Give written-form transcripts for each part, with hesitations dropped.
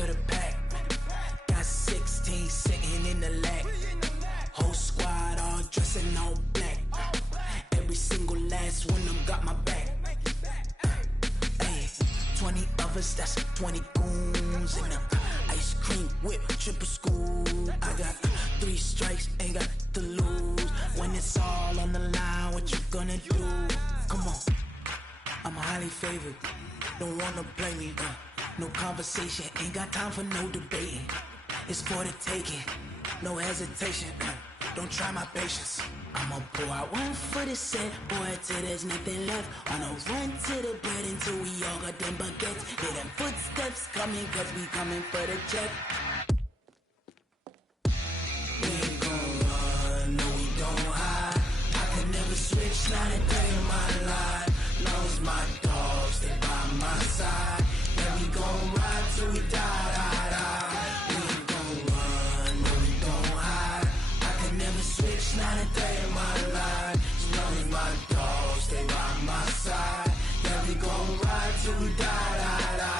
for the pack. Got 16 sitting in the lag. Whole squad all dressing all black. Every single last one of them got my back. Hey, 20 of us, that's 20 goons in them. Ice cream whip, triple school. I got 3 strikes, ain't got to lose. When it's all on the line, what you gonna do? Come on, I'm highly favored. Don't wanna play me, no conversation, ain't got time for no debating. It's for the taking, no hesitation. Don't try my patience. I'ma pull out one for the set, boy, till there's nothing left. On a run to the bread until we all got them baguettes. Hear them footsteps coming, cause we coming for the check. We ain't gon' run, no we don't hide. I can never switch, not a day in my life. Long as my dogs stay by my side. Yeah, we gon' ride till we die, die, die. We ain't gon' run, no we don't hide. I can never switch, not a day in my life. As long as my dogs stay by my side. Yeah, we gon' ride till we die, die, die.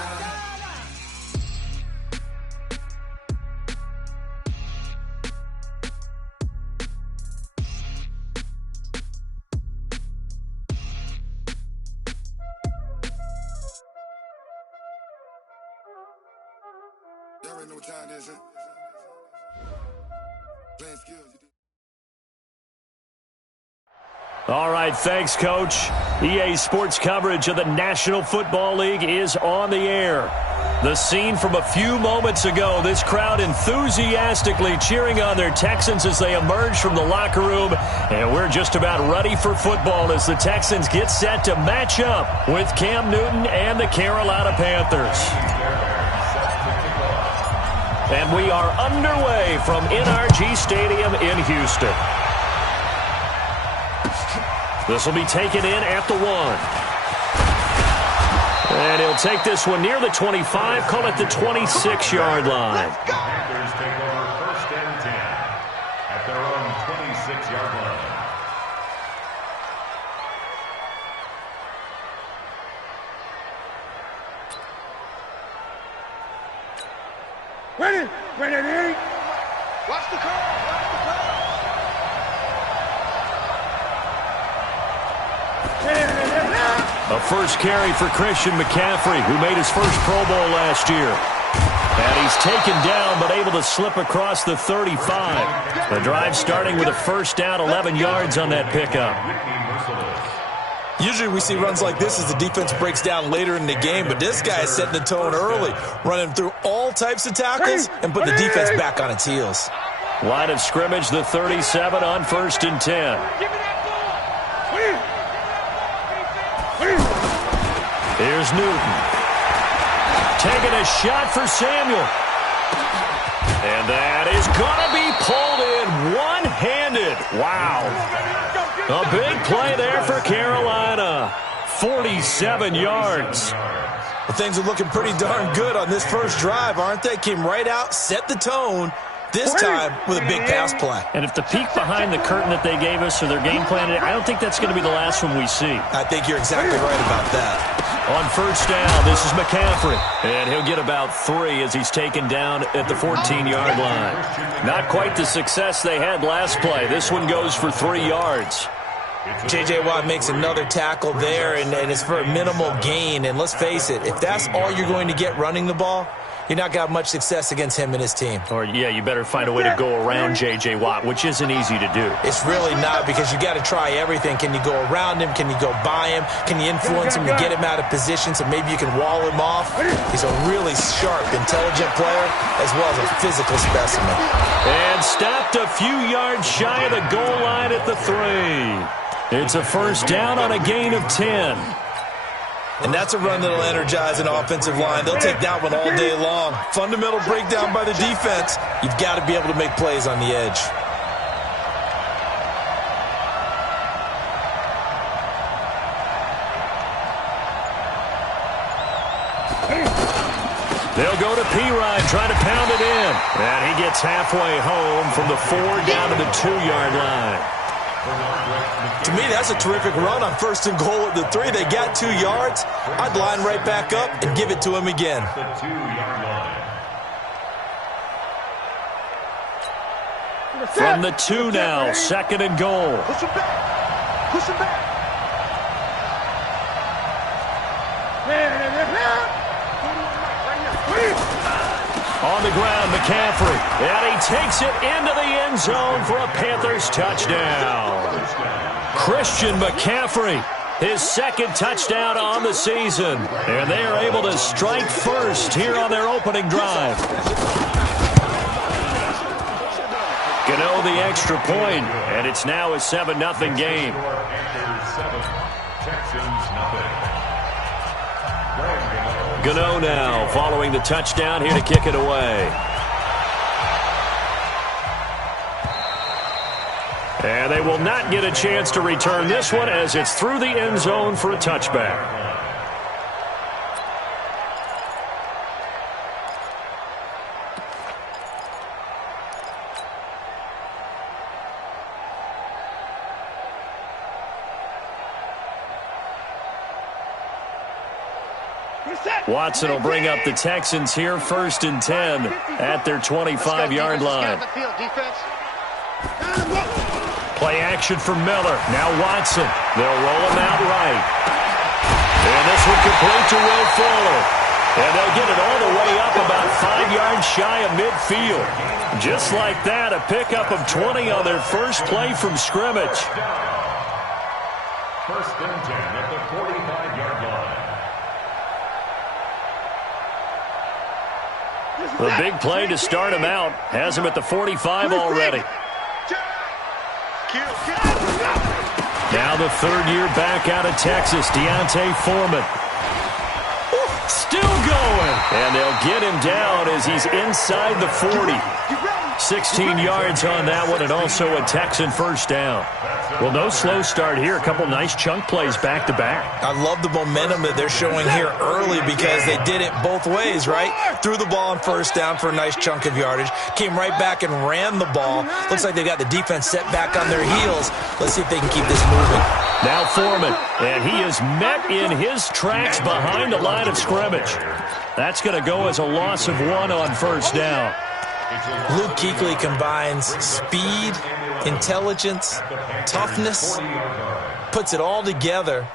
Y'all know what time it is, huh? Playing skills. All right, thanks, Coach. EA Sports coverage of the National Football League is on the air. The scene from a few moments ago, this crowd enthusiastically cheering on their Texans as they emerge from the locker room. And we're just about ready for football as the Texans get set to match up with Cam Newton and the Carolina Panthers. And we are underway from NRG Stadium in Houston. This will be taken in at the 1. And he'll take this one near the 25, call it the 26-yard line. Panthers take over 1st and 10 at their own 26-yard line. Ready. Watch the call. A first carry for Christian McCaffrey, who made his first Pro Bowl last year. And he's taken down, but able to slip across the 35. The drive starting with a first down, 11 yards on that pickup. Usually we see runs like this as the defense breaks down later in the game, but this guy is setting the tone early, running through all types of tackles and putting the defense back on its heels. Line of scrimmage, the 37 on 1st and 10. Here's Newton. Taking a shot for Samuel. And that is going to be pulled in one-handed. Wow. A big play there for Carolina. 47 yards. Well, things are looking pretty darn good on this first drive, aren't they? Came right out, set the tone, this time with a big pass play. And if the peek behind the curtain that they gave us or their game plan, I don't think that's going to be the last one we see. I think you're exactly right about that. On first down, this is McCaffrey. And he'll get about 3 as he's taken down at the 14-yard line. Not quite the success they had last play. This one goes for 3 yards. J.J. Watt makes another tackle there, and it's for a minimal gain. And let's face it, if that's all you're going to get running the ball, you're not got much success against him and his team. Or, yeah, you better find a way to go around J.J. Watt, which isn't easy to do. It's really not, because you got to try everything. Can you go around him? Can you go by him? Can you influence him to get him out of position so maybe you can wall him off? He's a really sharp, intelligent player as well as a physical specimen. And stopped a few yards shy of the goal line at the 3. It's a first down on a gain of 10. And that's a run that'll energize an offensive line. They'll take that one all day long. Fundamental breakdown by the defense. You've got to be able to make plays on the edge. They'll go to P-Ryan, trying to pound it in. And he gets halfway home from the 4 down to the 2-yard line. To me, that's a terrific run on 1st and goal at the 3. They got 2 yards. I'd line right back up and give it to him again. From the 2 now, 2nd and goal. Push him back. Push him back. On the ground, McCaffrey. And he takes it into the end zone for a Panthers touchdown. Christian McCaffrey, his 2nd touchdown on the season. And they are able to strike first here on their opening drive. Gano the extra point, and it's now a 7-0 game. Gano now following the touchdown here to kick it away. And they will not get a chance to return this one as it's through the end zone for a touchback. Watson will bring up the Texans here, 1st and 10 at their 25-yard line. Play action for Miller. Now Watson. They'll roll him out right. And this one complete to Will Fuller. And they'll get it all the way up about 5 yards shy of midfield. Just like that, a pickup of 20 on their first play from scrimmage. 1st and 10 at the 45-yard line. The big play to start him out has him at the 45 already. Now the 3rd year back out of Texas, Deontay Foreman. Still going. And they'll get him down as he's inside the 40. 16 yards on that one, and also a Texan first down. Well, no slow start here. A couple nice chunk plays back-to-back. I love the momentum that they're showing here early because they did it both ways, right? Threw the ball on first down for a nice chunk of yardage. Came right back and ran the ball. Looks like they got the defense set back on their heels. Let's see if they can keep this moving. Now Foreman, and he is met in his tracks behind the line of scrimmage. That's going to go as a loss of 1 on first down. Luke Kuechly combines speed, intelligence, toughness, puts it all together.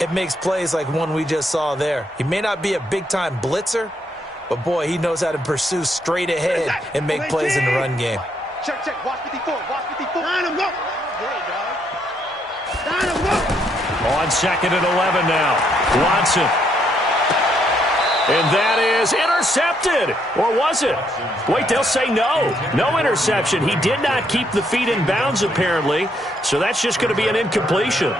It makes plays like one we just saw there. He may not be a big-time blitzer, but, boy, he knows how to pursue straight ahead and make plays in the run game. Check. Watch 54. Watch 54. Line him up. On 2nd and 11 now. Watson. And that is intercepted. Or was it? Wait, they'll say no. No interception. He did not keep the feet in bounds, apparently. So that's just going to be an incompletion.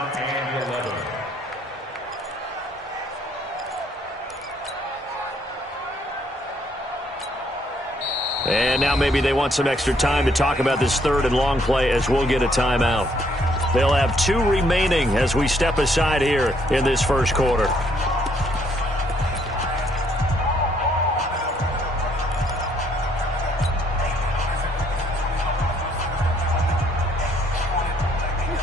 And now maybe they want some extra time to talk about this 3rd and long play as we'll get a timeout. They'll have 2 remaining as we step aside here in this first quarter.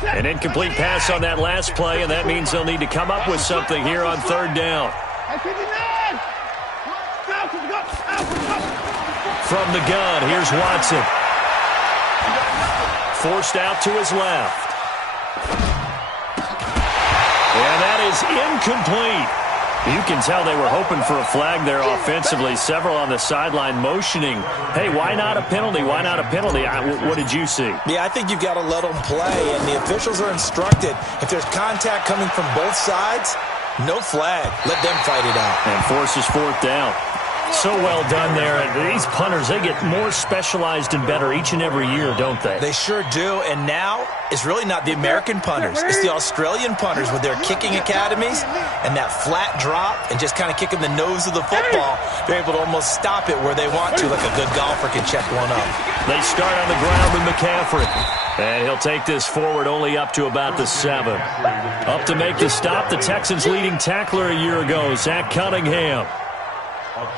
An incomplete pass on that last play, and that means they'll need to come up with something here on 3rd down. From the gun, here's Watson. Forced out to his left. And that is incomplete. You can tell they were hoping for a flag there offensively. Several on the sideline motioning, hey, why not a penalty? Why not a penalty? What did you see? Yeah, I think you've got to let them play, and the officials are instructed. If there's contact coming from both sides, no flag. Let them fight it out. And forces 4th down. So well done there. And these punters, they get more specialized and better each and every year, don't they? They sure do. And now it's really not the American punters. It's the Australian punters with their kicking academies and that flat drop and just kind of kicking the nose of the football. They're able to almost stop it where they want to, like a good golfer can check one up. They start on the ground with McCaffrey. And he'll take this forward only up to about the 7. Up to make the stop, the Texans' leading tackler a year ago, Zach Cunningham.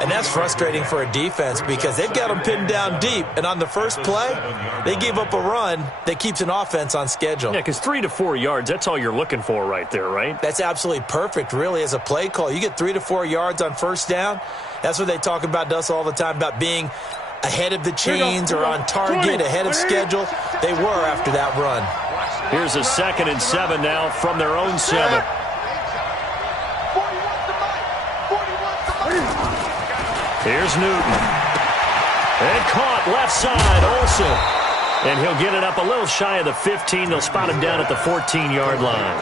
And that's frustrating for a defense because they've got them pinned down deep. And on the first play, they gave up a run that keeps an offense on schedule. Yeah, because 3 to 4 yards, that's all you're looking for right there, right? That's absolutely perfect, really, as a play call. You get 3 to 4 yards on first down. That's what they talk about to us all the time, about being ahead of the chains or on target, ahead of schedule. They were after that run. Here's a 2nd and 7 now from their own 7. Here's Newton. And caught left side, Olsen. And he'll get it up a little shy of the 15. They'll spot him down at the 14-yard line.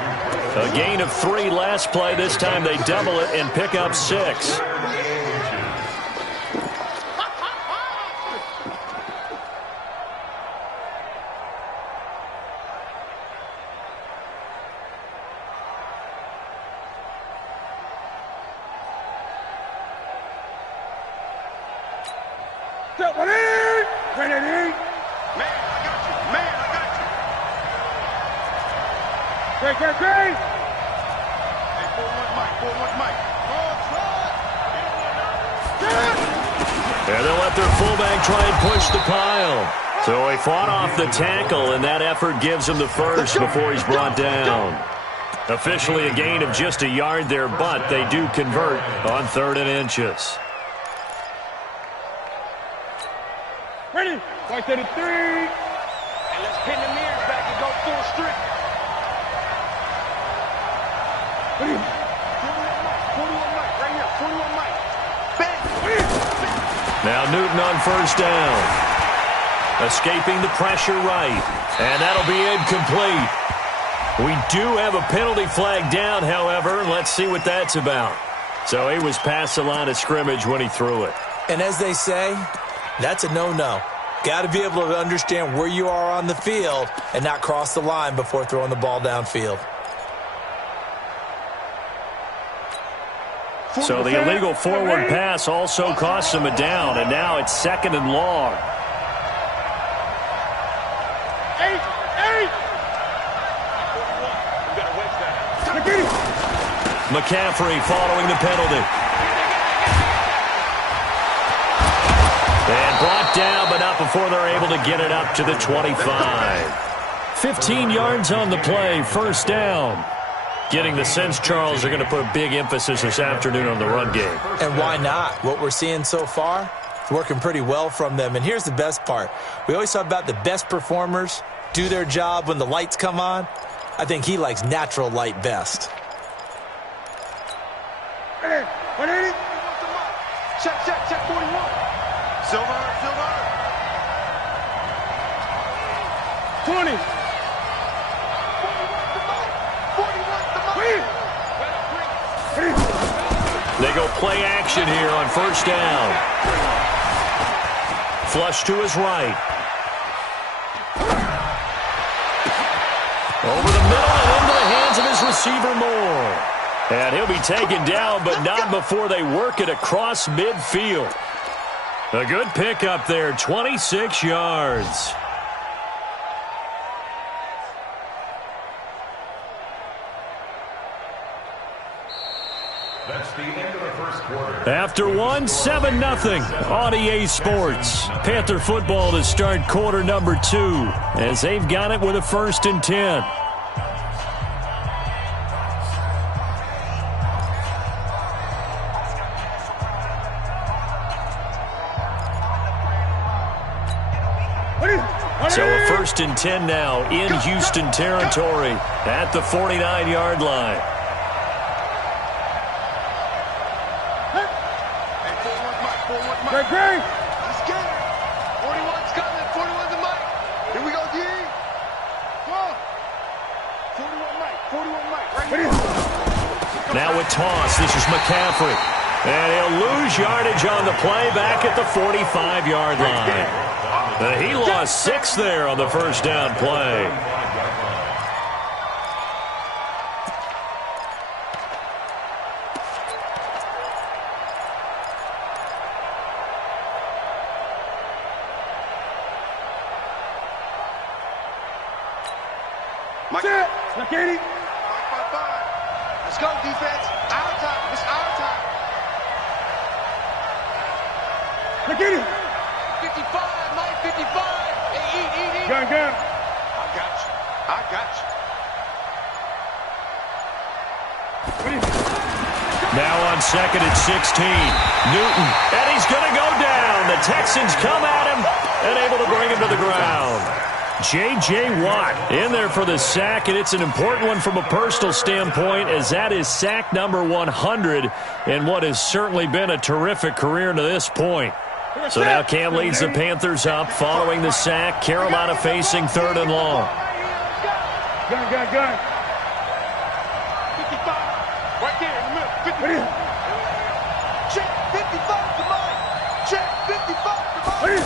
A gain of 3 last play. This time they double it and pick up 6. And they'll let their fullback try and push the pile. So he fought off the tackle, and that effort gives him the first before he's brought down. Officially a gain of just a yard there, but they do convert on 3rd and inches. Ready? Right to the 3. And let's pin the mirrors back and go full strip. 41 Mike, right here. 41 Mike. Now Newton on 1st down. Escaping the pressure right. And that'll be incomplete. We do have a penalty flag down, however. Let's see what that's about. So he was past the line of scrimmage when he threw it. And as they say, that's a no-no. Got to be able to understand where you are on the field and not cross the line before throwing the ball downfield. So the illegal forward pass also costs him a down, and now it's 2nd and long. 8. McCaffrey following the penalty. And brought down, but not before they're able to get it up to the 25. 15 yards on the play, 1st down. Getting the sense, Charles, are going to put a big emphasis this afternoon on the run game. And why not? What we're seeing so far, it's working pretty well from them. And here's the best part. We always talk about the best performers do their job when the lights come on. I think he likes natural light best. 180. Check, 41. Silver. 20. They go play action here on 1st down. Flush to his right. Over the middle and into the hands of his receiver Moore. And he'll be taken down, but not before they work it across midfield. A good pickup there, 26 yards. That's the end of the first quarter. After one, 7-0 on EA Sports. Panther football to start quarter number 2 as they've got it with a 1st and 10. So a 1st and 10 now in Houston territory at the 49-yard line. Great. Let's get it. 41's coming. 41's the mic. Here we go, D. Come on. 41 Mike. Right here. Now a toss. This is McCaffrey. And he'll lose yardage on the play back at the 45-yard line. He lost 6 there on the 1st down play. Look at it. 5. Let's go, defense. Our time. It's our time. Look at it. 55, Mike, 55. Hey, eat. Gun. I got you. Now on 2nd and 16. Newton. And he's going to go down. The Texans come at him and able to bring him to the ground. J.J. Watt in there for the sack, and it's an important one from a personal standpoint, as that is sack number 100 in what has certainly been a terrific career to this point. So now Cam leads the Panthers up following the sack. Carolina facing 3rd and long. Gun. 55. Right there in the middle. 55. Check 55 to mine. Check 55 to mine.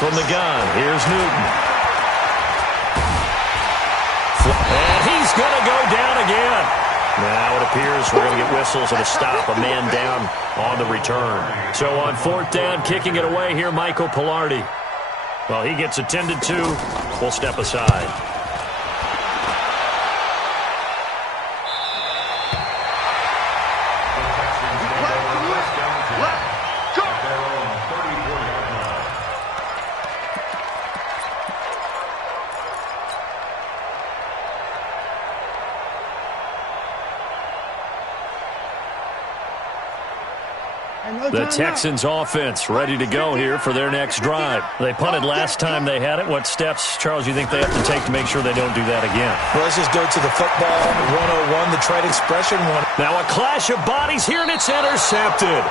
From the gun, here's Newton. And he's going to go down again. Now it appears we're going to get whistles and a stop, a man down on the return. So on 4th down, kicking it away here, Michael Pilardi. Well, he gets attended to. We'll step aside. The Texans offense ready to go here for their next drive. They punted last time they had it. What steps, Charles, you think they have to take to make sure they don't do that again? Well, let's just go to the football 101, the trade expression one. Now a clash of bodies here, and it's intercepted.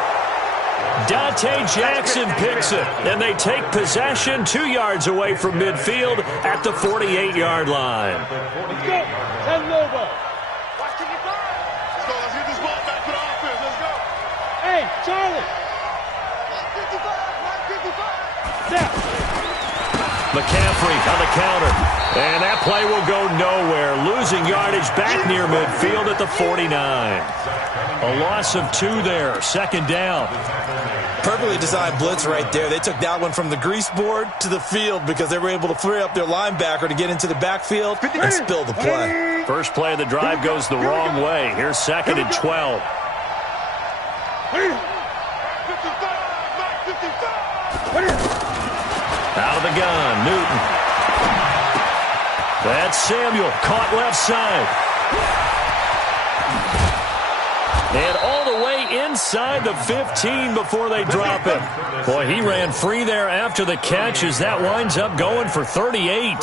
Dante Jackson picks it, and they take possession 2 yards away from midfield at the 48-yard line. Let's go. That's Lobo. Watch it get going. Let's go. Let's get this ball back to the offense. Let's go. Hey, Charlie. 155. Now. McCaffrey on the counter. And that play will go nowhere. Losing yardage back near midfield at the 49. A loss of 2 there. 2nd down. Perfectly designed blitz right there. They took that one from the grease board to the field because they were able to free up their linebacker to get into the backfield and spill the play. First play of the drive goes the wrong way. Here's 2nd and 12. 55. Out of the gun, Newton. That's Samuel, caught left side. And all the way inside the 15 before they drop him. Boy, he ran free there after the catch as that winds up going for 38.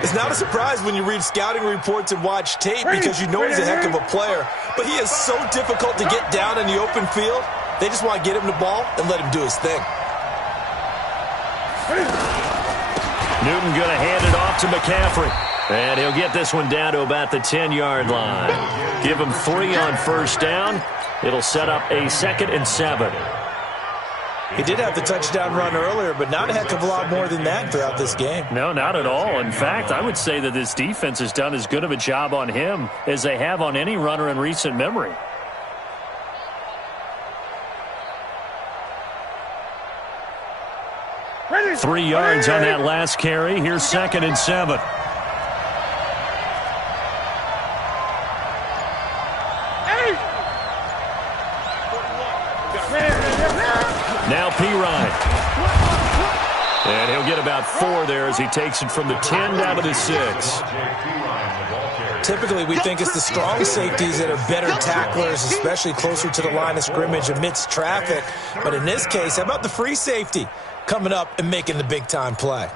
It's not a surprise when you read scouting reports and watch tape because you know he's a heck of a player. But he is so difficult to get down in the open field. They just want to get him the ball and let him do his thing. Newton going to hand it off to McCaffrey. And he'll get this one down to about the 10-yard line. Give him 3 on 1st down. It'll set up a 2nd and 7. He did have the touchdown run earlier, but not a heck of a lot more than that throughout this game. No, not at all. In fact, I would say that this defense has done as good of a job on him as they have on any runner in recent memory. Ready. 3 yards on that last carry. Here's 2nd and 7. Now Pirine. And he'll get about 4 there as he takes it from the 10 down to the 6. Typically, we think it's the strong safeties that are better tacklers, especially closer to the line of scrimmage amidst traffic. But in this case, how about the free safety coming up and making the big-time play?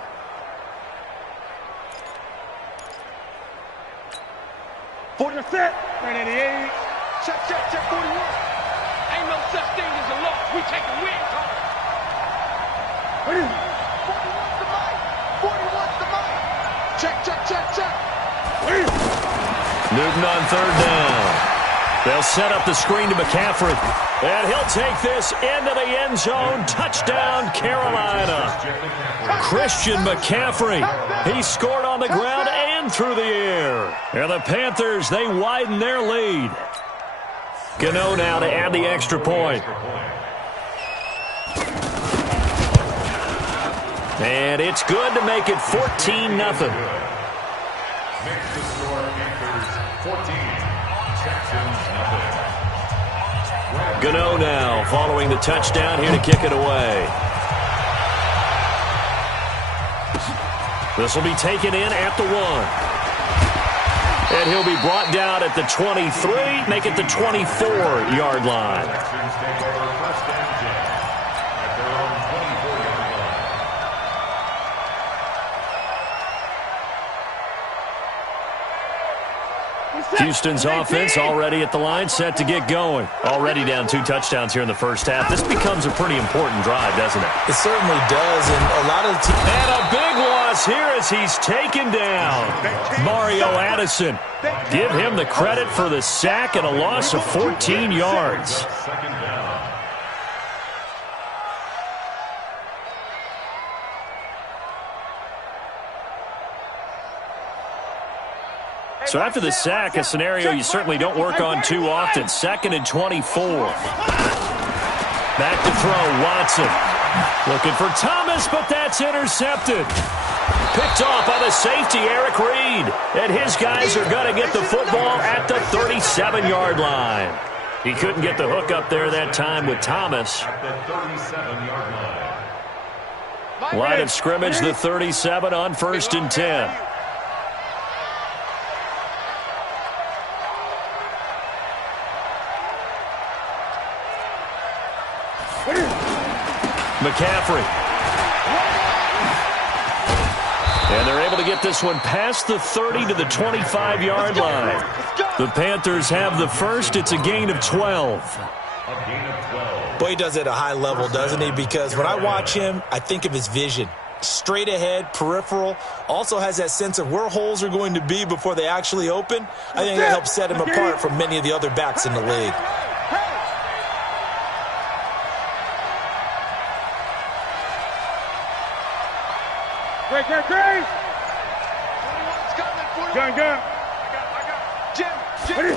For the set. 188. Check, 41. Ain't no such thing as a loss. We take a win, Carter. 41's the mic. 41's the mic. Check. Newton on 3rd down. They'll set up the screen to McCaffrey. And he'll take this into the end zone. Touchdown, Carolina. Christian McCaffrey. He scored on the ground and through the air. And the Panthers, they widen their lead. Gano now to add the extra point. And it's good to make it 14-0. Makes the score Panthers 14, Texans nothing. Gano now following the touchdown here to kick it away. This will be taken in at the 1. And he'll be brought down at the 23, make it the 24-yard line. Texans take over 1st and 10 at their own Houston's offense already at the line, set to get going. Already down 2 touchdowns here in the first half. This becomes a pretty important drive, doesn't it? It certainly does, and a lot of the teams... And a big loss here as he's taken down. Mario Addison. Give him the credit for the sack and a loss of 14 yards. So after the sack, a scenario you certainly don't work on too often. 2nd and 24. Back to throw, Watson. Looking for Thomas, but that's intercepted. Picked off by the safety, Eric Reed. And his guys are going to get the football at the 37-yard line. He couldn't get the hook up there that time with Thomas. At the 37-yard line. Line of scrimmage, the 37 on 1st and 10. McCaffrey. And they're able to get this one past the 30 to the 25-yard line. The Panthers have the first. It's a gain of 12. A gain of 12. Boy, he does it at a high level, doesn't he? Because when I watch him, I think of his vision. Straight ahead, peripheral. Also has that sense of where holes are going to be before they actually open. I think that helps set him apart from many of the other backs in the league. Great. Gun. Jim.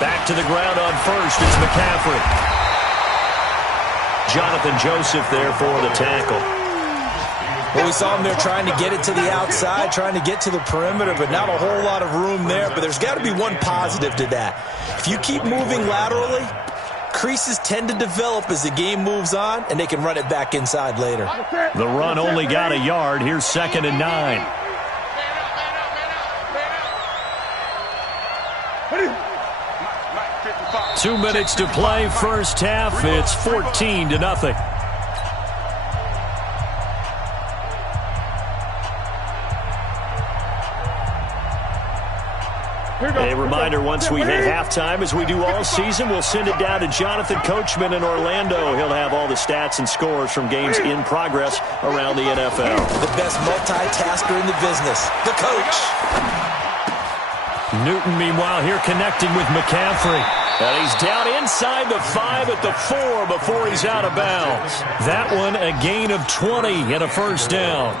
Back to the ground on first. It's McCaffrey. Jonathan Joseph there for the tackle. Well, we saw him there trying to get it to the outside, trying to get to the perimeter, but not a whole lot of room there. But there's got to be one positive to that. If you keep moving laterally, creases tend to develop as the game moves on, and they can run it back inside later. The run only got a yard. Here's 2nd and 9. 2 minutes to play, first half. It's 14-0. A reminder, once we hit halftime, as we do all season, we'll send it down to Jonathan Coachman in Orlando. He'll have all the stats and scores from games in progress around the NFL. The best multitasker in the business, the coach. Newton, meanwhile, here connecting with McCaffrey. And he's down inside the 5 at the 4 before he's out of bounds. That one, a gain of 20 and a first down.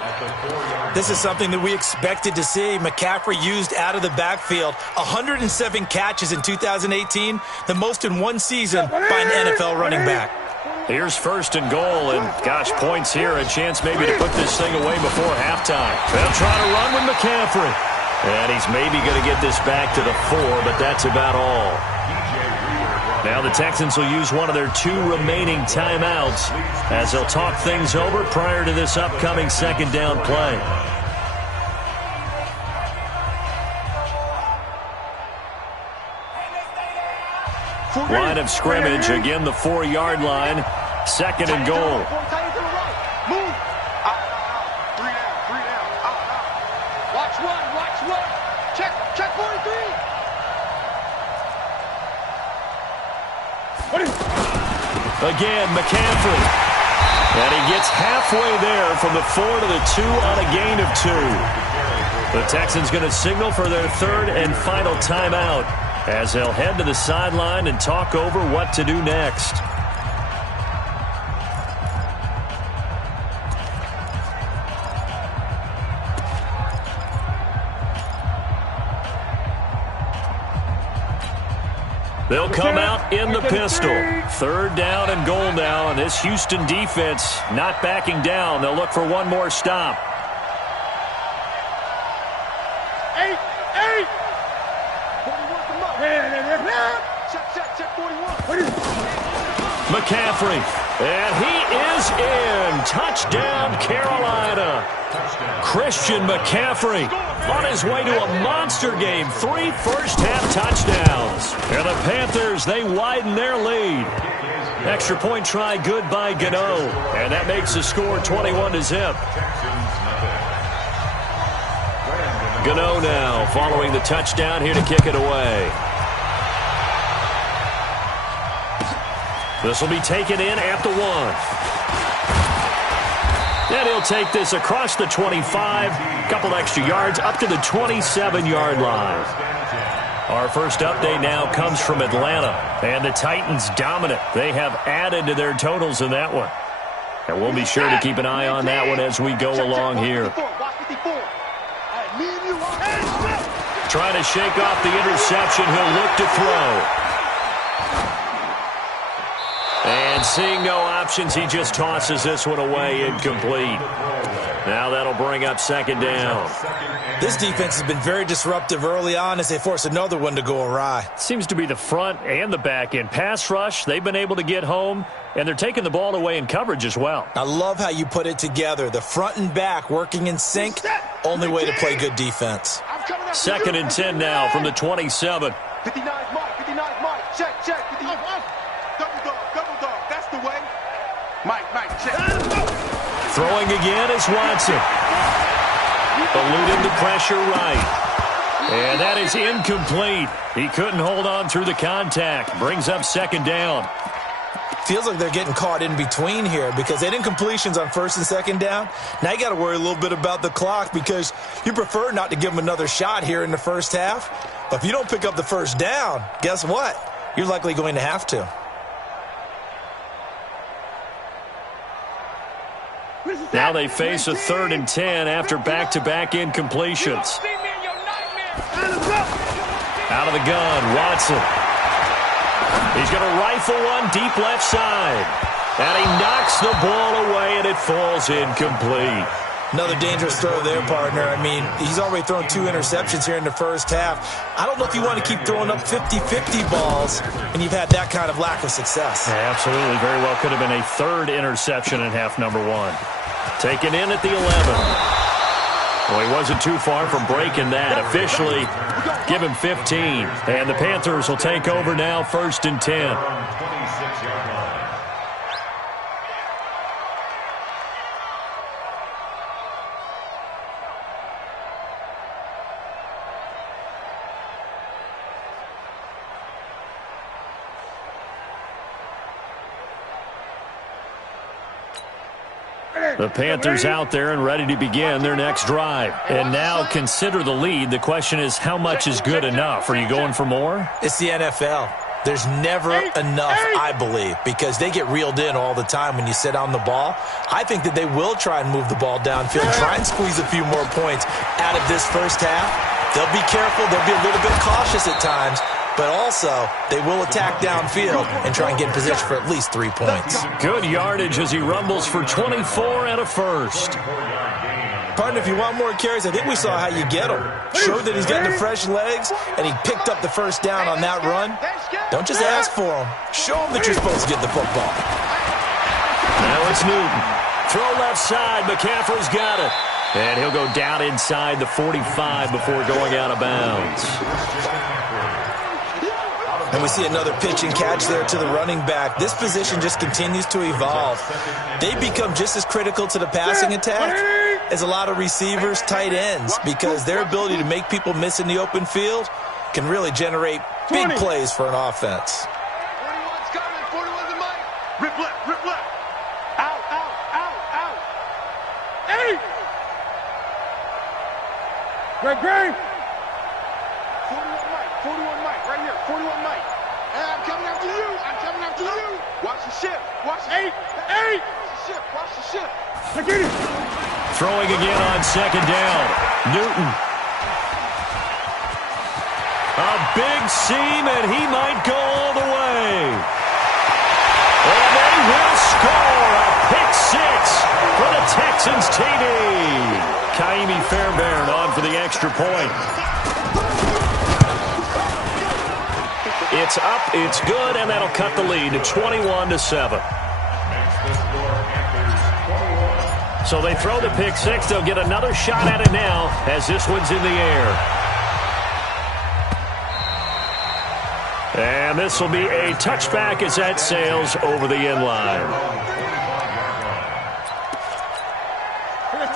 This is something that we expected to see. McCaffrey used out of the backfield. 107 catches in 2018, the most in one season by an NFL running back. Here's 1st and goal, and gosh, points here, a chance maybe to put this thing away before halftime. They'll try to run with McCaffrey. And he's maybe going to get this back to the 4, but that's about all. Now the Texans will use one of their 2 remaining timeouts as they'll talk things over prior to this upcoming 2nd down play. Line of scrimmage, again the 4-yard line, 2nd and goal. Move. Three down. Watch one. Check 43. Again, McCaffrey. And he gets halfway there from the 4 to the 2 on a gain of 2. The Texans going to signal for their 3rd and final timeout as they'll head to the sideline and talk over what to do next. They'll come out in the pistol. 3rd down and goal now, and this Houston defense not backing down. They'll look for one more stop. 8. Check 41. McCaffrey, and he is in. Touchdown, Carolina. Christian McCaffrey on his way to a monster game. 3 first-half touchdowns. And the Panthers, they widen their lead. Extra point try good by Gano. And that makes the score 21-0. Gano now following the touchdown here to kick it away. This will be taken in at the 1. And he'll take this across the 25, couple extra yards up to the 27-yard line. Our first update now comes from Atlanta, and the Titans dominant. They have added to their totals in that one. And we'll be sure to keep an eye on that one as we go along here. Trying to shake off the interception. He'll look to throw. And seeing no options, he just tosses this one away, incomplete. Now that'll bring up second down. This defense has been very disruptive early on as they force another one to go awry. Seems to be the front and the back end. Pass rush, they've been able to get home, and they're taking the ball away in coverage as well. I love how you put it together. The front and back working in sync, only way to play good defense. Second and 10 now from the 27. 59's Mike, 59's Mike. Check. Double dog, that's the way. Mike, check. Throwing again is Watson. Eluding the pressure right. And that is incomplete. He couldn't hold on through the contact. Brings up second down. Feels like they're getting caught in between here because they had incompletions on first and second down. Now you got to worry a little bit about the clock because you prefer not to give them another shot here in the first half. But if you don't pick up the first down, guess what? You're likely going to have to. Now they face a 3rd and 10 after back-to-back incompletions. Out of the gun, Watson. He's going to rifle one deep left side. And he knocks the ball away, and it falls incomplete. Another dangerous throw there, partner. I mean, he's already thrown 2 interceptions here in the first half. I don't know if you want to keep throwing up 50-50 balls when you've had that kind of lack of success. Yeah, absolutely. Very well could have been a 3rd interception in half number 1. Taken in at the 11. Well, he wasn't too far from breaking that. Officially, give him 15. And the Panthers will take over now, 1st and 10. The Panthers out there and ready to begin their next drive. And now consider the lead. The question is, how much is good enough? Are you going for more? It's the NFL. There's never enough, I believe, because they get reeled in all the time when you sit on the ball. I think that they will try and move the ball downfield, try and squeeze a few more points out of this first half. They'll be careful. They'll be a little bit cautious at times. But also, they will attack downfield and try and get in position for at least 3 points. Good yardage as he rumbles for 24 and a first. Partner, if you want more carries, I think we saw how you get him. Showed that he's getting the fresh legs, and he picked up the first down on that run. Don't just ask for him. Show him that you're supposed to get the football. Now it's Newton. Throw left side. McCaffrey's got it. And he'll go down inside the 45 before going out of bounds. And we see another pitch and catch there to the running back. This position just continues to evolve. They become just as critical to the passing attack as a lot of receivers, tight ends, because their ability to make people miss in the open field can really generate big plays for an offense. 41's coming. 41's the mic. Rip left. Out. Hey! Greg. 41 Mike, right here. 41 Mike. Hey, I'm coming after you. Watch the ship. Watch the ship. I get it. Throwing again on second down. Newton. A big seam, and he might go all the way. And they will score a pick six for the Texans TD. Kaimi Fairbairn on for the extra point. It's up, it's good, and that'll cut the lead to 21-7. So they throw the pick six. They'll get another shot at it now as this one's in the air. And this will be a touchback as that sails over the end line.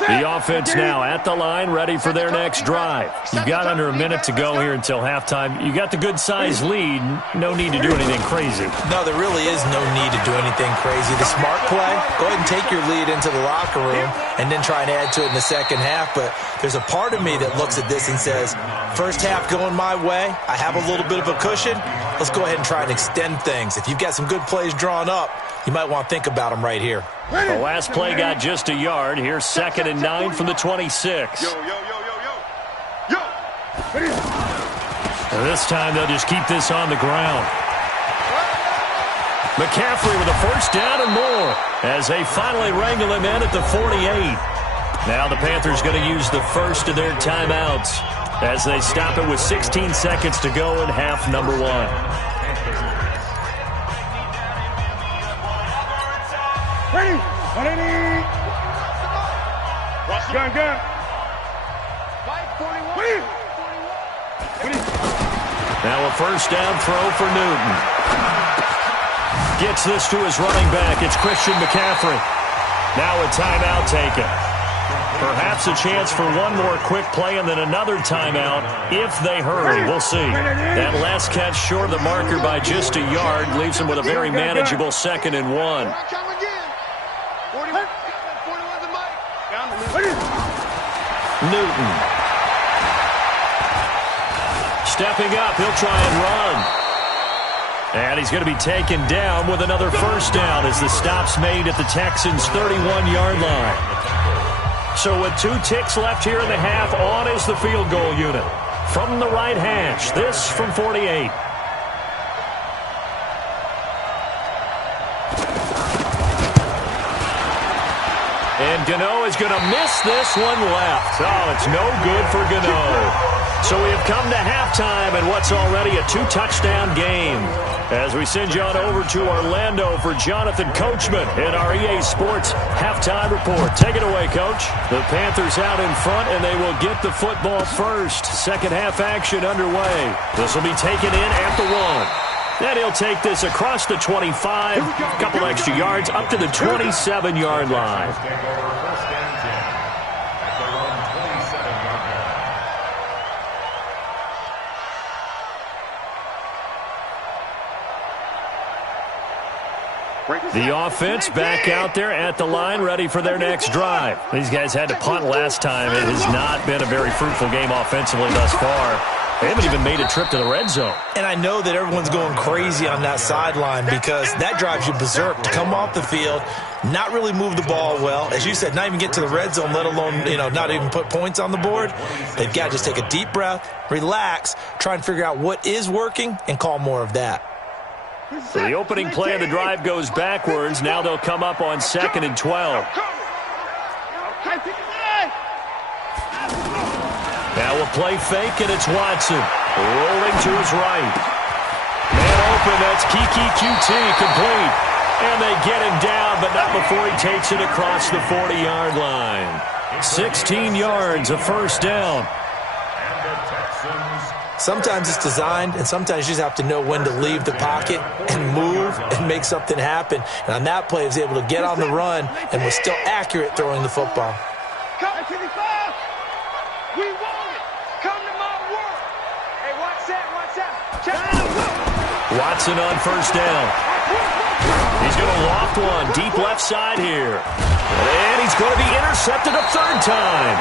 The offense now at the line, ready for their next drive. You've got under a minute to go here until halftime. You got the good-sized lead. No need to do anything crazy. No, there really is no need to do anything crazy. The smart play, go ahead and take your lead into the locker room and then try and add to it in the second half. But there's a part of me that looks at this and says, first half going my way, I have a little bit of a cushion. Let's go ahead and try and extend things. If you've got some good plays drawn up, you might want to think about them right here. The last play got just a yard. Here's 2nd and 9 from the 26. And this time they'll just keep this on the ground. McCaffrey with a first down and more as they finally wrangle him in at the 48. Now the Panthers going to use the first of their timeouts as they stop it with 16 seconds to go in half number 1. Ready? Gun. Now a first down throw for Newton. Gets this to his running back. It's Christian McCaffrey. Now a timeout taken. Perhaps a chance for one more quick play and then another timeout if they hurry. We'll see. That last catch short of the marker by just a yard leaves him with a very manageable 2nd and 1. Newton. Stepping up, he'll try and run. And he's going to be taken down with another first down as the stop's made at the Texans' 31-yard line. So with 2 ticks left here in the half, on is the field goal unit. From the right hash, this from 48. And Gano is going to miss this one left. Oh, it's no good for Gano. So we have come to halftime in what's already a 2-touchdown game. As we send you on over to Orlando for Jonathan Coachman in our EA Sports Halftime Report. Take it away, Coach. The Panthers out in front, and they will get the football first. Second half action underway. This will be taken in at the 1. And he'll take this across the 25, a couple extra yards, up to the 27-yard line. The offense back out there at the line, ready for their next drive. These guys had to punt last time. It has not been a very fruitful game offensively thus far. They haven't even made a trip to the red zone. And I know that everyone's going crazy on that sideline because that drives you berserk to come off the field, not really move the ball well. As you said, not even get to the red zone, let alone, not even put points on the board. They've got to just take a deep breath, relax, try and figure out what is working, and call more of that. So the opening play of the drive goes backwards. Now they'll come up on 2nd and 12. Now a play fake, and it's Watson. Rolling to his right. Man open, that's Kiki QT, complete. And they get him down, but not before he takes it across the 40-yard line. 16 yards, a first down. Sometimes it's designed, and sometimes you just have to know when to leave the pocket and move and make something happen. And on that play, he was able to get on the run and was still accurate throwing the football. We want it. Come to my world. Hey, watch that. Watson on first down. He's going to loft one deep left side here. And he's going to be intercepted a third time.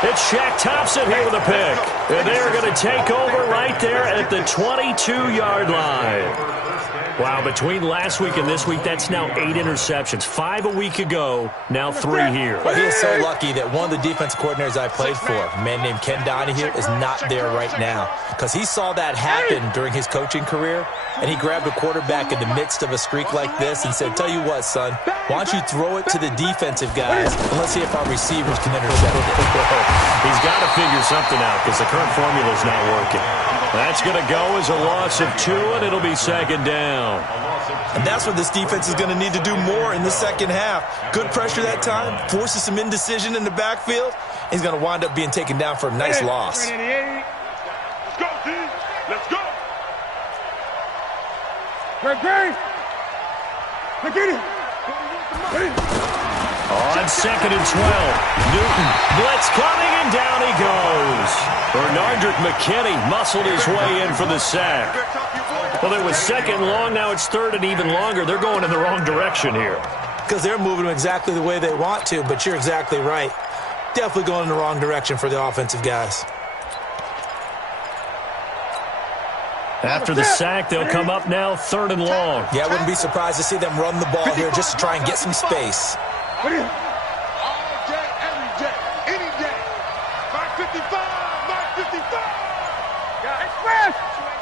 It's Shaq Thompson here with a pick. And they're going to take over right there at the 22-yard line. Wow, between last week and this week, that's now 8 interceptions. 5 a week ago, now 3 here. Well, he is so lucky that one of the defense coordinators I played for, a man named Ken Donahue, is not there right now. Because he saw that happen during his coaching career, and he grabbed a quarterback in the midst of a streak like this and said, tell you what, son, why don't you throw it to the defensive guys, and let's see if our receivers can intercept it. He's got to figure something out because the current formula is not working. That's going to go as a loss of 2, and it'll be second down. And that's what this defense is going to need to do more in the second half. Good pressure that time, forces some indecision in the backfield. He's going to wind up being taken down for a nice loss. Let's go, D. Let's go. Great. Look at it. On 2nd and 12. Newton, blitz coming, and down he goes. Bernardrick McKinney muscled his way in for the sack. Well, it was 2nd and long. Now it's 3rd and even longer. They're going in the wrong direction here. Because they're moving them exactly the way they want to, but you're exactly right. Definitely going in the wrong direction for the offensive guys. After the sack, they'll come up now 3rd and long. Yeah, I wouldn't be surprised to see them run the ball here just to try and get some space. All day, every day, any day. Mark 55, Mark 55. Express.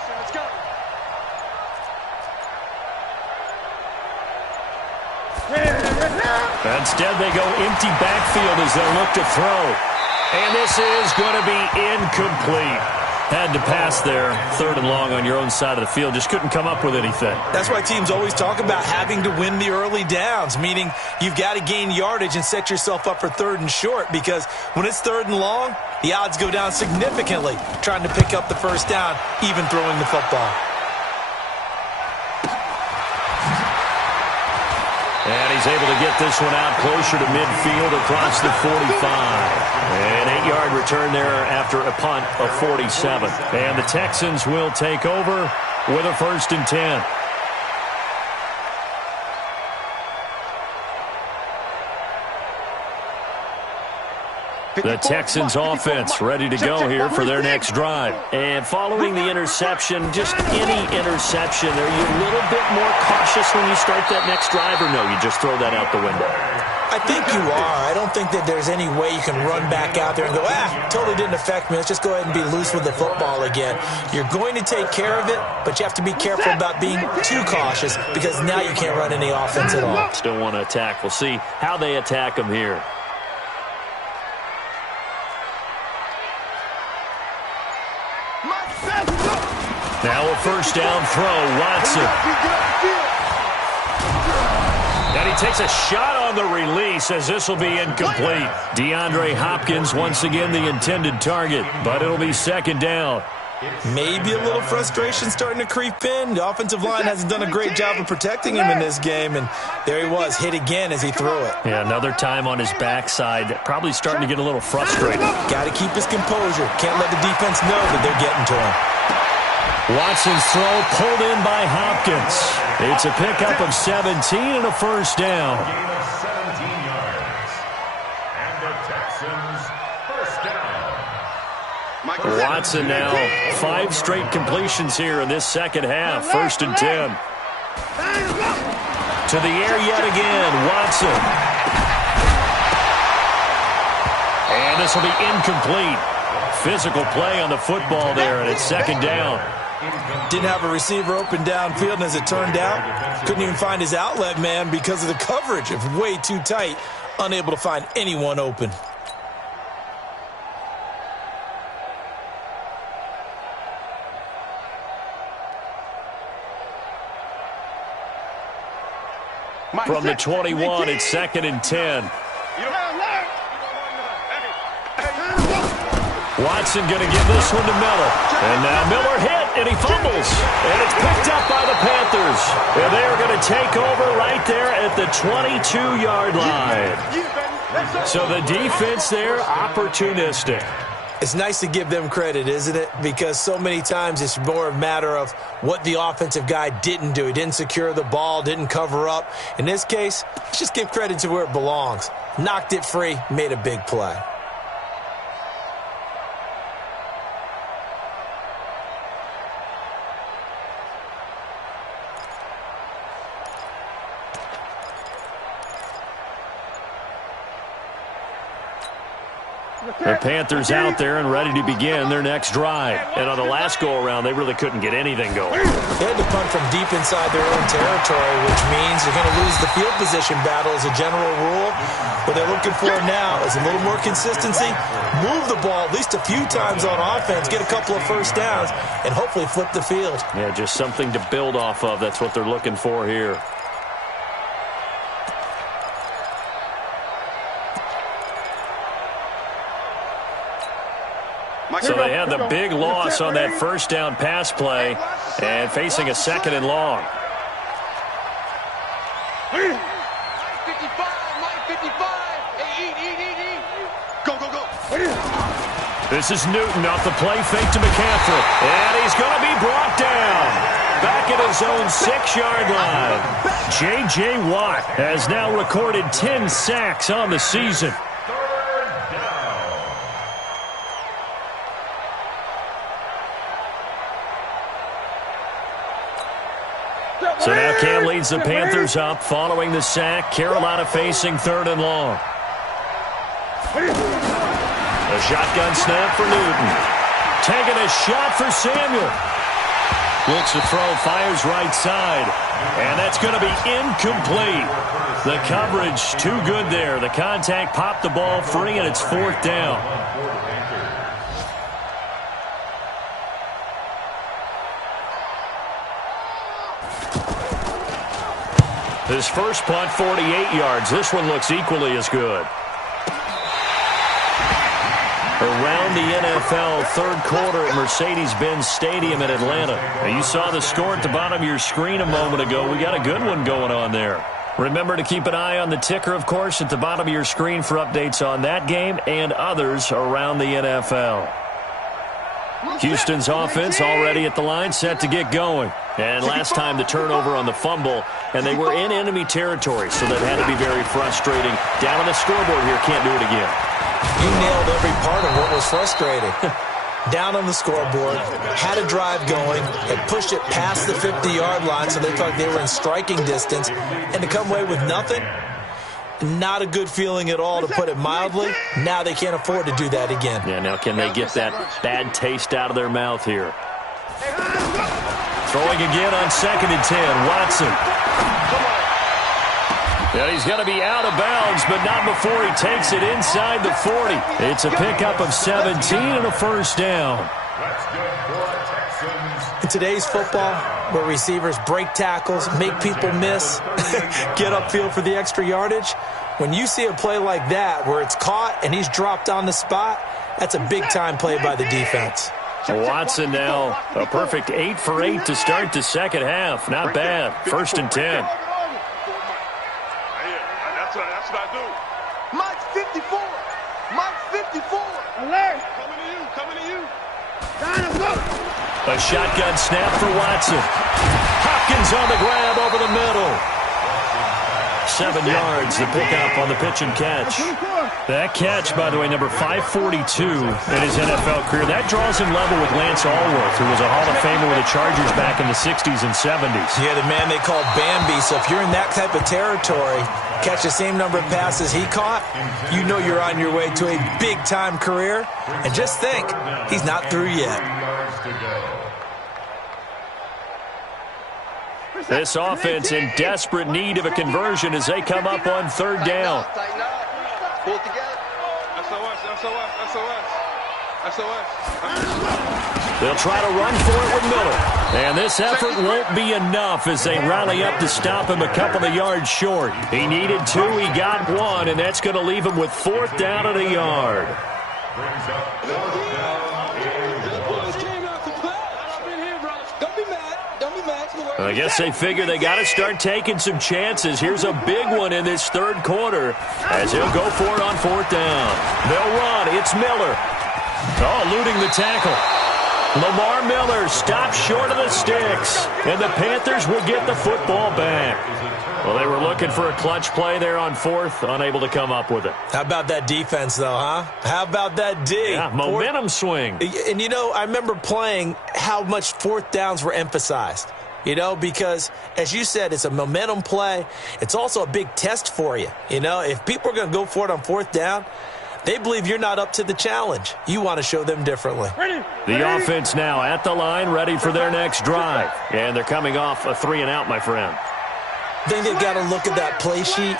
Let's go. Instead, they go empty backfield as they look to throw. And this is going to be incomplete. Had to pass there, 3rd and long on your own side of the field. Just couldn't come up with anything. That's why teams always talk about having to win the early downs, meaning you've got to gain yardage and set yourself up for 3rd and short, because when it's 3rd and long, the odds go down significantly trying to pick up the first down, even throwing the football. And he's able to get this one out closer to midfield across the 45. An 8-yard return there after a punt of 47. And the Texans will take over with a 1st and 10. The Texans offense ready to go here for their next drive. And following the interception, just any interception, are you a little bit more cautious when you start that next drive, or no, you just throw that out the window? I think you are. I don't think that there's any way you can run back out there and go, totally didn't affect me. Let's just go ahead and be loose with the football again. You're going to take care of it, but you have to be careful about being too cautious, because now you can't run any offense at all. Still want to attack. We'll see how they attack them here. Now a 1st down throw, Watson. And he takes a shot on the release as this will be incomplete. DeAndre Hopkins once again the intended target, but it'll be 2nd down. Maybe a little frustration starting to creep in. The offensive line hasn't done a great job of protecting him in this game, and there he was, hit again as he threw it. Yeah, another time on his backside, probably starting to get a little frustrated. Got to keep his composure. Can't let the defense know that they're getting to him. Watson's throw pulled in by Hopkins. It's a pickup of 17 and a 1st down. Gain of 17 yards. And the Texans, 1st down. Watson now 5 straight completions here in this 2nd half. 1st and 10. To the air yet again, Watson. And this will be incomplete. Physical play on the football there, and it's 2nd down. Didn't have a receiver open downfield, and as it turned out, couldn't even find his outlet man because of the coverage. It was way too tight, unable to find anyone open. From the 21, it's 2nd and 10. Watson going to give this one to Miller. And now Miller hit, and he fumbles. And it's picked up by the Panthers. And they are going to take over right there at the 22-yard line. So the defense there, opportunistic. It's nice to give them credit, isn't it? Because so many times it's more a matter of what the offensive guy didn't do. He didn't secure the ball, didn't cover up. In this case, let's just give credit to where it belongs. Knocked it free, made a big play. The Panthers out there and ready to begin their next drive. And on the last go-around, they really couldn't get anything going. They had to punt from deep inside their own territory, which means you're going to lose the field position battle as a general rule. What they're looking for now is a little more consistency, move the ball at least a few times on offense, get a couple of 1st downs, and hopefully flip the field. Yeah, just something to build off of. That's what they're looking for here. So they had the big loss on that 1st down pass play and facing a 2nd and long. 55. Hey, eat. Go. This is Newton off the play fake to McCaffrey. And he's going to be brought down. Back at his own 6-yard line. J.J. Watt has now recorded 10 sacks on the season. So now Cam leads the Panthers up following the sack. Carolina facing 3rd and long. A shotgun snap for Newton. Taking a shot for Samuel. Looks to throw, fires right side. And that's going to be incomplete. The coverage too good there. The contact popped the ball free, and it's 4th down. His first punt, 48 yards. This one looks equally as good. Around the NFL, 3rd quarter at Mercedes-Benz Stadium in Atlanta. Now, you saw the score at the bottom of your screen a moment ago. We got a good one going on there. Remember to keep an eye on the ticker, of course, at the bottom of your screen for updates on that game and others around the NFL. Houston's offense already at the line, set to get going. And last time the turnover on the fumble, and they were in enemy territory, so that had to be very frustrating. Down on the scoreboard here, can't do it again. You nailed every part of what was frustrating. Down on the scoreboard, had a drive going, had pushed it past the 50-yard line so they thought they were in striking distance, and to come away with nothing, not a good feeling at all, to put it mildly. Now they can't afford to do that again. Yeah, now can they get that bad taste out of their mouth here? Throwing again on 2nd and 10, Watson. And he's going to be out of bounds, but not before he takes it inside the 40. It's a pickup of 17 and a 1st down. In today's football, where receivers break tackles, make people miss, get upfield for the extra yardage, when you see a play like that where it's caught and he's dropped on the spot, that's a big-time play by the defense. Watson now, a perfect 8 for 8 to start the second half. Not bad. 1st and 10. That's what I do. Mike 54. Mike 54. Alert. Coming to you. A shotgun snap for Watson. Hopkins on the grab over the middle. 7 yards, the pickup on the pitch and catch. That catch, by the way, number 542 in his NFL career. That draws him level with Lance Allworth, who was a Hall of Famer with the Chargers back in the 60s and 70s. Yeah, the man they called Bambi. So if you're in that type of territory, catch the same number of passes he caught, you know you're on your way to a big-time career. And just think, he's not through yet. This offense in desperate need of a conversion as they come up on 3rd down. Pull it together. SOS. They'll try to run for it with Miller. And this effort won't be enough as they rally up to stop him a couple of yards short. He needed 2, he got 1, and that's going to leave him with 4th down and a yard. I guess they figure they got to start taking some chances. Here's a big one in this 3rd quarter as he'll go for it on 4th down. They'll run. It's Miller. Oh, eluding the tackle. Lamar Miller stops short of the sticks, and the Panthers will get the football back. Well, they were looking for a clutch play there on 4th, unable to come up with it. How about that defense, though, huh? How about that D? Yeah, momentum swing. And, you know, I remember playing how much 4th downs were emphasized. You know, because, as you said, it's a momentum play. It's also a big test for you. You know, if people are going to go for it on 4th down, they believe you're not up to the challenge. You want to show them differently. The offense now at the line, ready for their next drive. And they're coming off a 3-and-out, my friend. I think they've got to look at that play sheet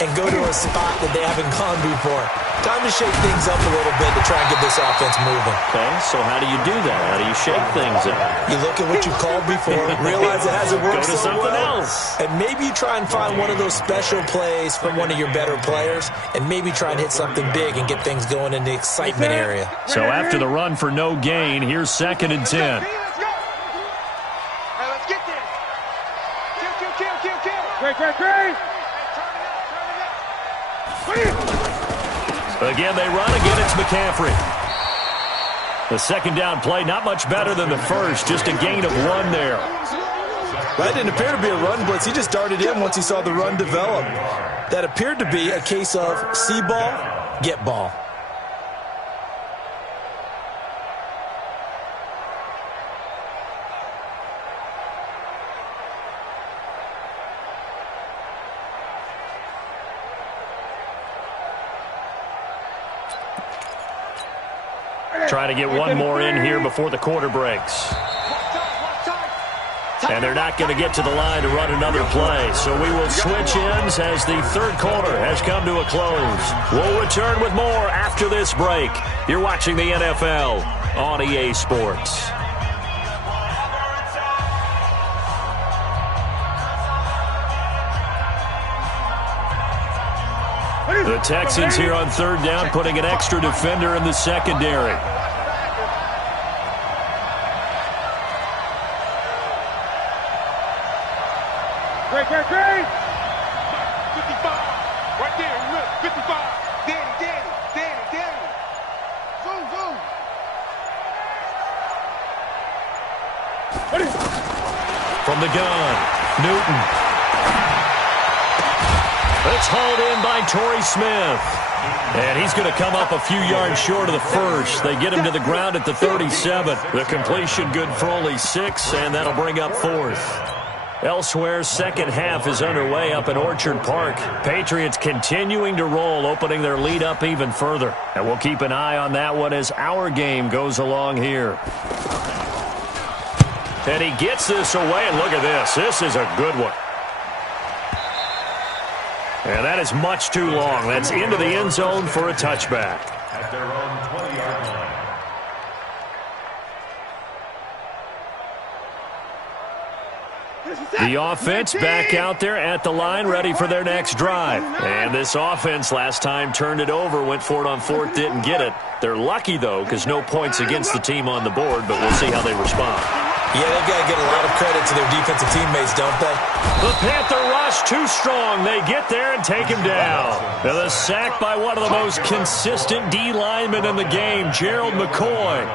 and go to a spot that they haven't gone before. Time to shake things up a little bit to try and get this offense moving. Okay, so how do you do that? How do you shake things up? You look at what you called before, realize it hasn't worked Go to so something well, else. and maybe you try and find one of those special plays from one of your better players, and maybe try and hit something big and get things going in the excitement area. So after the run for no gain, here's 2nd and 10. Let's get there. Kill. Great. Again, they run. Again, it's McCaffrey. The second down play, not much better than the first. Just a gain of 1 there. That didn't appear to be a run blitz. He just darted in once he saw the run develop. That appeared to be a case of see ball, get ball. Try to get one more in here before the quarter breaks. And they're not going to get to the line to run another play. So we will switch ends as the third quarter has come to a close. We'll return with more after this break. You're watching the NFL on EA Sports. The Texans here on third down, putting an extra defender in the secondary. Great. 55. Right there. Look, 55. Danny. Boom. From the gun, Newton. It's hauled in by Torrey Smith. And he's going to come up a few yards short of the first. They get him to the ground at the 37. The completion good for only 6, and that'll bring up fourth. Elsewhere, second half is underway up in Orchard Park. Patriots continuing to roll, opening their lead up even further. And we'll keep an eye on that one as our game goes along here. And he gets this away, and look at this. This is a good one. And that is much too long. That's into the end zone for a touchback. At their own 20-yard line. The offense back out there at the line, ready for their next drive. And this offense last time turned it over, went for it on fourth, didn't get it. They're lucky, though, because no points against the team on the board, but we'll see how they respond. Yeah, they've got to get a lot of credit to their defensive teammates, don't they? The Panther rush too strong. They get there and take him down. And the sack by one of the most consistent D linemen in the game, Gerald McCoy.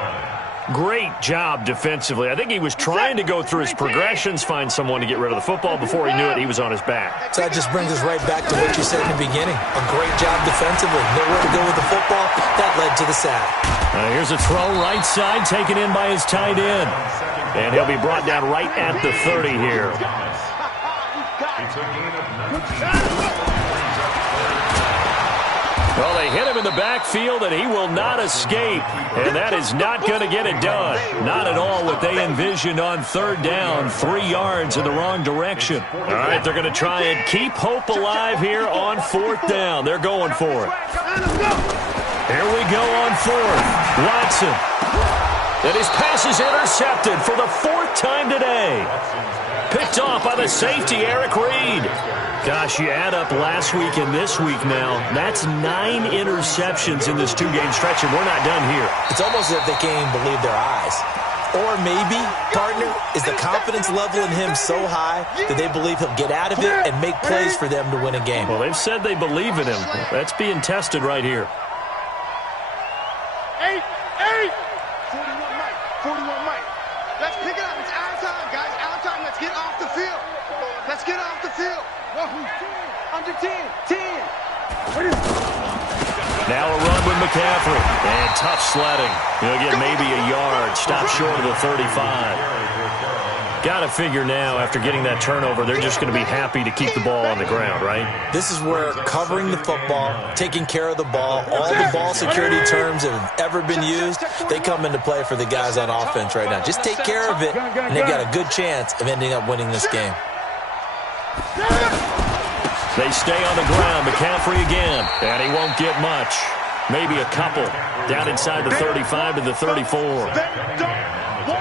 Great job defensively. I think he was trying to go through his progressions, find someone to get rid of the football. Before he knew it, he was on his back. So that just brings us right back to what you said in the beginning. A great job defensively. Nowhere to go with the football. That led to the sack. Here's a throw right side, taken in by his tight end. And he'll be brought down right at the 30 here. It's a gain of 19. Well, they hit him in the backfield, and he will not escape. And that is not going to get it done. Not at all what they envisioned on third down. 3 yards in the wrong direction. All right, they're going to try and keep hope alive here on fourth down. They're going for it. Here we go on fourth. Watson. And his pass is intercepted for the 4th time today. Picked off by the safety, Eric Reed. Gosh, you add up last week and this week now, that's 9 interceptions in this 2-game stretch, and we're not done here. It's almost as if they can't even believe their eyes. Or maybe, partner, is the confidence level in him so high that they believe he'll get out of it and make plays for them to win a game. Well, they've said they believe in him. That's being tested right here. 41 Mike. Let's pick it up. It's our time, guys. Our time. Let's get off the field. Let's get off the field. Under 10. Now a run with McCaffrey. And tough sledding. He'll get maybe a yard. Stop short of the 35. Got to figure now, after getting that turnover, they're just going to be happy to keep the ball on the ground, right? This is where covering the football, taking care of the ball, all the ball security terms that have ever been used, they come into play for the guys on offense right now. Just take care of it, and they've got a good chance of ending up winning this game. They stay on the ground. McCaffrey again, and he won't get much. Maybe a couple. Down inside the 35 to the 34.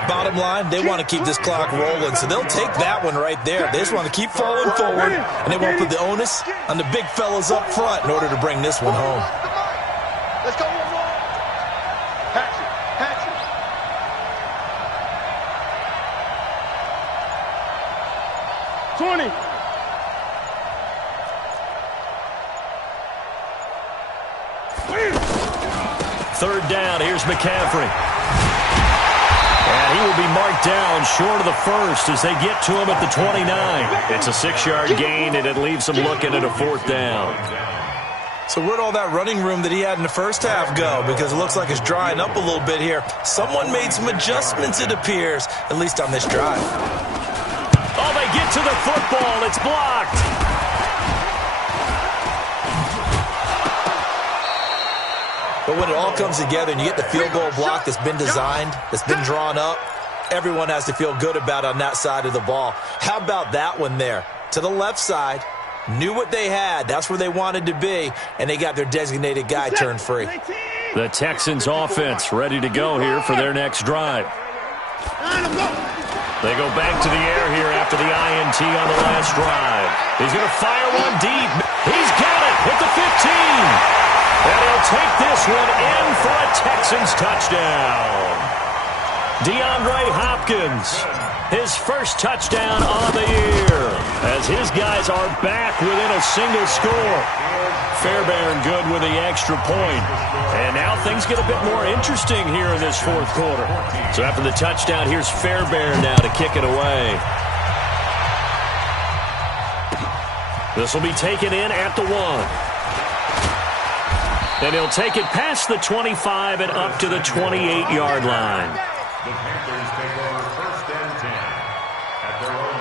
Bottom line, they want to keep this clock rolling, so they'll take that one right there. They just want to keep falling forward, and they won't put the onus on the big fellas up front in order to bring this one home. Let's go one more. Hatchet. 20. Third down, here's McCaffrey. And he will be marked down short of the first as they get to him at the 29. It's a 6-yard gain, and it leaves them looking at a fourth down. So where'd all that running room that he had in the first half go? Because it looks like it's drying up a little bit here. Someone made some adjustments, it appears, at least on this drive. Oh, they get to the football. It's blocked. But when it all comes together and you get the field goal block that's been designed, that's been drawn up, everyone has to feel good about on that side of the ball. How about that one there? To the left side, knew what they had. That's where they wanted to be, and they got their designated guy turned free. The Texans offense ready to go here for their next drive. They go back to the air here after the INT on the last drive. He's going to fire one deep. He's got it at the 15. And he'll take this one in for a Texans touchdown. DeAndre Hopkins, his first touchdown on the year, as his guys are back within a single score. Fairbairn good with the extra point. And now things get a bit more interesting here in this fourth quarter. So after the touchdown, here's Fairbairn now to kick it away. This will be taken in at the 1. And he'll take it past the 25 and up to the 28-yard line. The Panthers take over first and 10 at their own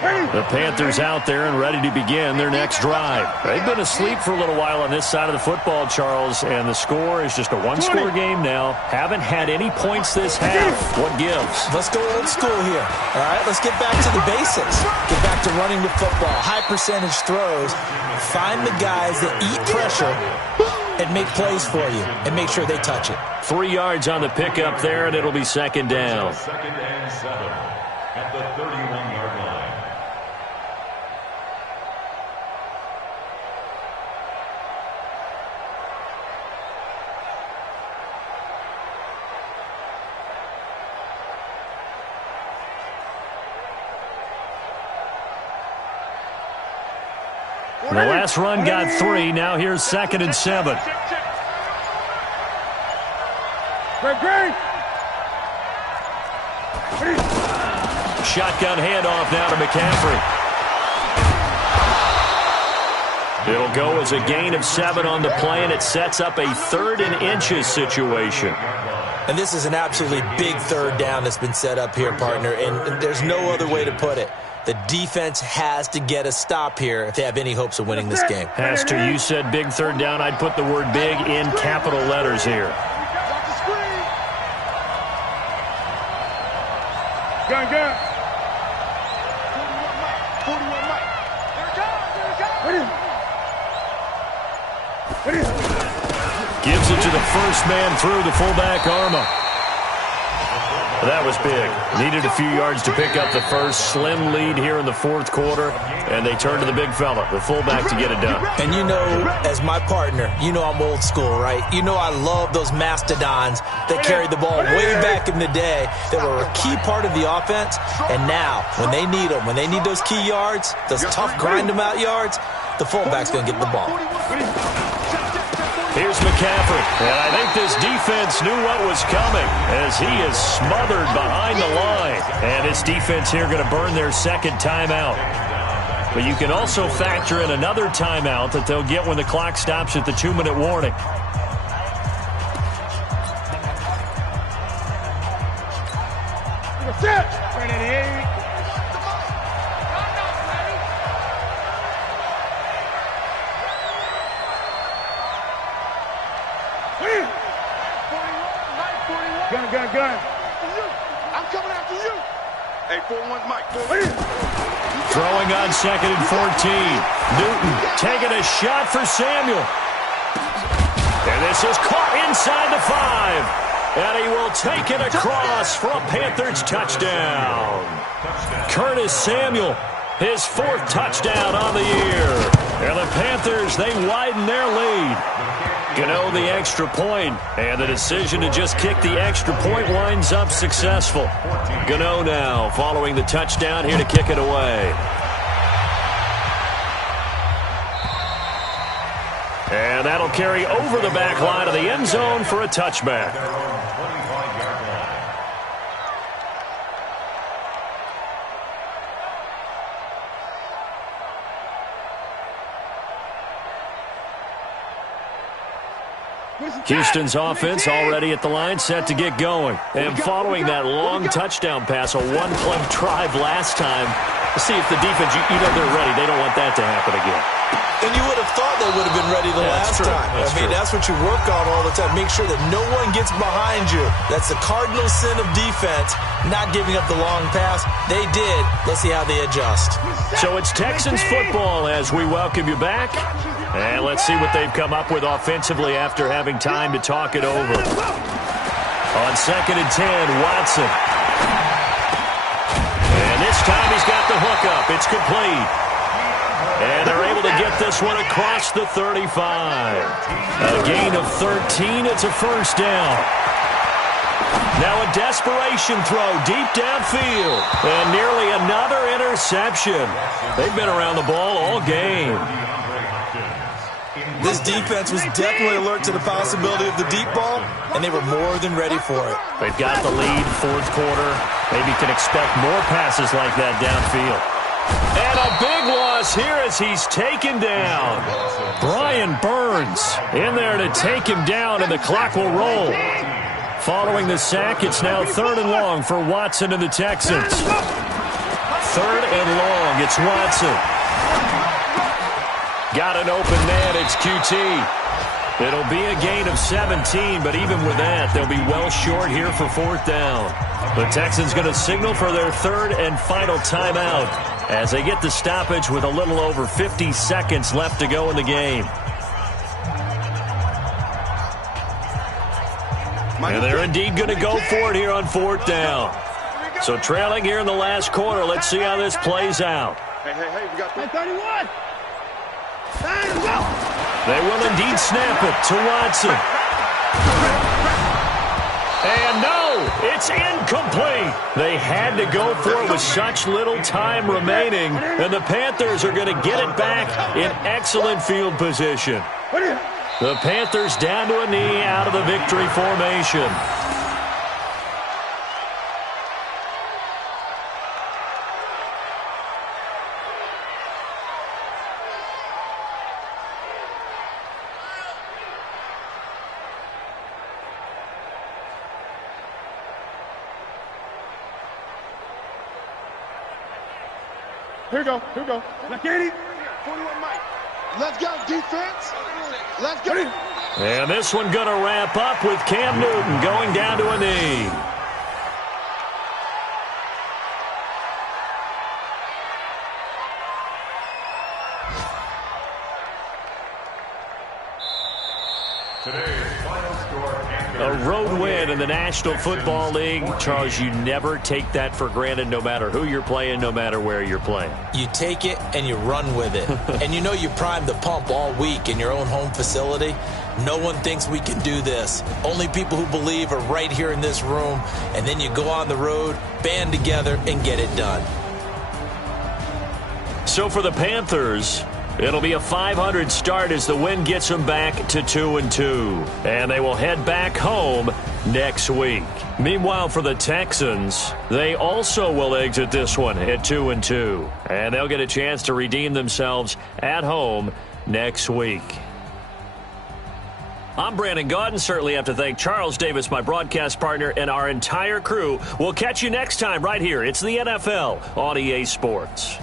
28. The Panthers out there and ready to begin their next drive. They've been asleep for a little while on this side of the football, Charles, and the score is just a one-score game now. Haven't had any points this half. What gives? Let's go old school here. All right, let's get back to the basics. Get back to running the football, high percentage throws. Find the guys that eat pressure and make plays for you and make sure they touch it. 3 yards on the pickup there, and it'll be second down. Second and 7 at the 31-yard line. The last run got 3. Now here's second and 7. Shotgun handoff now to McCaffrey. It'll go as a gain of 7 on the play, and it sets up a 3rd and inches situation. And this is an absolutely big third down that's been set up here, partner, and there's no other way to put it. The defense has to get a stop here if they have any hopes of winning this game. Has to. You said big third down. I'd put the word big in capital letters here. Gun. 41 Mike. Gives it to the first man through the fullback Arma. That was big. Needed a few yards to pick up the first. Slim lead here in the fourth quarter, and they turn to the big fella, the fullback, to get it done. And you know, as my partner, you know I'm old school, right? You know I love those mastodons that carried the ball way back in the day that were a key part of the offense. And now, when they need them, when they need those key yards, those tough grind-them-out yards, the fullback's going to get the ball. Here's McCaffrey, and I think this defense knew what was coming as he is smothered behind the line. And this defense here going to burn their second timeout. But you can also factor in another timeout that they'll get when the clock stops at the 2-minute warning. Gun. I'm coming after you. Hey, 4-1 Mike. Throwing on second and 14. Newton taking a shot for Samuel. And this is caught inside the 5. And he will take it across for a Panthers touchdown. Curtis Samuel, his 4th touchdown on the year. And the Panthers, they widen their lead. Gano the extra point, and the decision to just kick the extra point winds up successful. Gano now following the touchdown here to kick it away. And that'll carry over the back line of the end zone for a touchback. Houston's offense already at the line, set to get going. And following that long touchdown pass, a one-play drive last time, see if the defense, you know they're ready. They don't want that to happen again. And you would have thought they would have been ready the last time. That's what you work on all the time. Make sure that no one gets behind you. That's the cardinal sin of defense, not giving up the long pass. They did. Let's see how they adjust. So it's Texans football as we welcome you back. And let's see what they've come up with offensively after having time to talk it over. On 2nd and 10, Watson. And this time he's got the hook up. It's complete. And they're able to get this one across the 35. A gain of 13. It's a first down. Now a desperation throw deep downfield. And nearly another interception. They've been around the ball all game. This defense was definitely alert to the possibility of the deep ball, and they were more than ready for it. They've got the lead, fourth quarter. Maybe can expect more passes like that downfield. And a big loss here as he's taken down. Brian Burns in there to take him down, and the clock will roll. Following the sack, it's now 3rd and long for Watson and the Texans. 3rd and long, it's Watson. Got an open man, it's QT. It'll be a gain of 17, but even with that, they'll be well short here for 4th down. The Texans going to signal for their 3rd and final timeout as they get the stoppage with a little over 50 seconds left to go in the game. And they're indeed going to go for it here on 4th down. So trailing here in the last quarter, let's see how this plays out. Hey, we got 31. They will indeed snap it to Watson. And no, it's incomplete. They had to go for it with such little time remaining, and the Panthers are going to get it back in excellent field position. The Panthers down to a knee out of the victory formation. Here we go. Let's get it. 41 Mike. Let's go, defense. Let's go. And this one going to wrap up with Cam Newton going down to a knee. A road win in the National Football League. Charles, you never take that for granted no matter who you're playing, no matter where you're playing. You take it and you run with it. And you know you primed the pump all week in your own home facility. No one thinks we can do this. Only people who believe are right here in this room. And then you go on the road, band together, and get it done. So for the Panthers, it'll be a 500 start as the win gets them back to 2-2. And they will head back home next week. Meanwhile, for the Texans, they also will exit this one at 2-2. And they'll get a chance to redeem themselves at home next week. I'm Brandon Gaudin. Certainly have to thank Charles Davis, my broadcast partner, and our entire crew. We'll catch you next time right here. It's the NFL on EA Sports.